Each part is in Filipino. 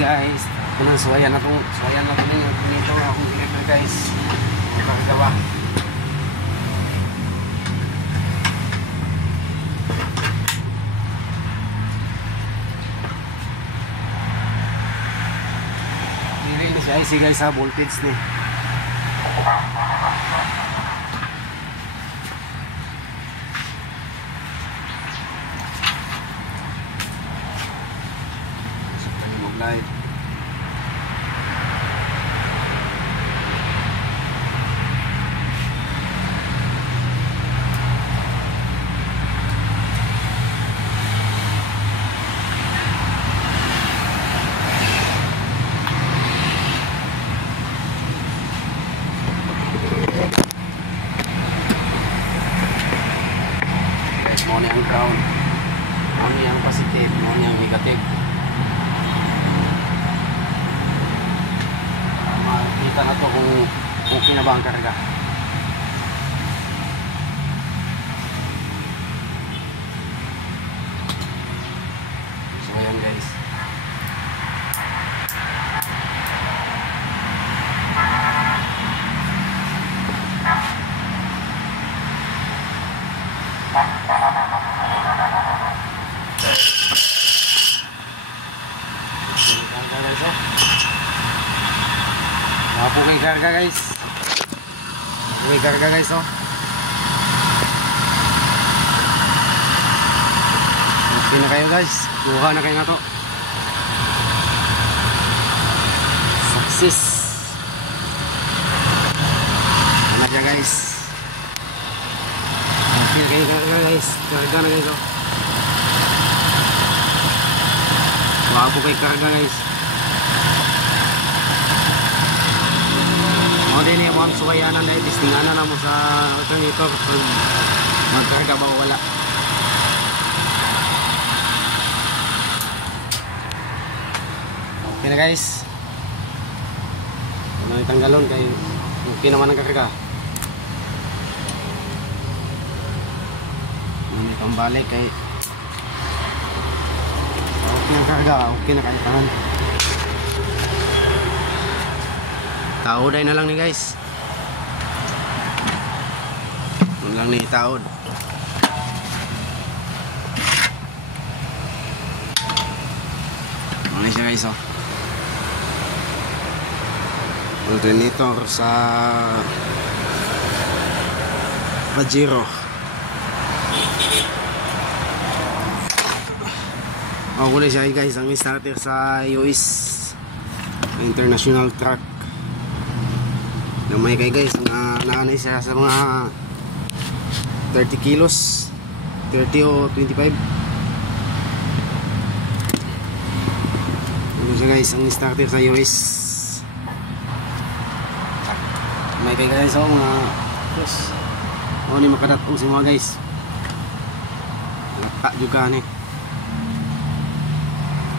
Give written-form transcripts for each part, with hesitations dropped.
Guys, kunang suwayan na ninyo dito akong deliver guys. Makakagawa. Dili ni siya IC guys sa voltage ni. Live. Guys, mo ni ang ground, mo ni ang positive, mo ni ang negative. Kita na to kung okay na ba ang karga. So ayan guys. Pukay karga guys. Pukay karga guys oh. Okay na kayo guys. Kuha na kayo na to. Success. Ano siya guys. Okay na kayo karga guys. Karga na guys oh. Pukay karga guys. Hindi niya mo ang suwayanan na itistinganan na mo sa alternator kung magkarga ba o wala. Okay na guys. Ano itanggalon kay okay naman ang karga. Hindi pambalik kay okay ang karga. Okay na kalitangan. Taoday na lang ni guys. Ano lang ni taod. Ano siya guys oh. Alternator sa Pajero. Huli siya guys ang starter sa US International Truck. Namay kay guys na naanay siya sa mga 30 kilos 30 o 25. Ano siya guys ang starter sa US. May kay guys o mga yes. O ni makadatong si mga guys nagpa juga ni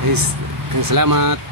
guys. Salamat.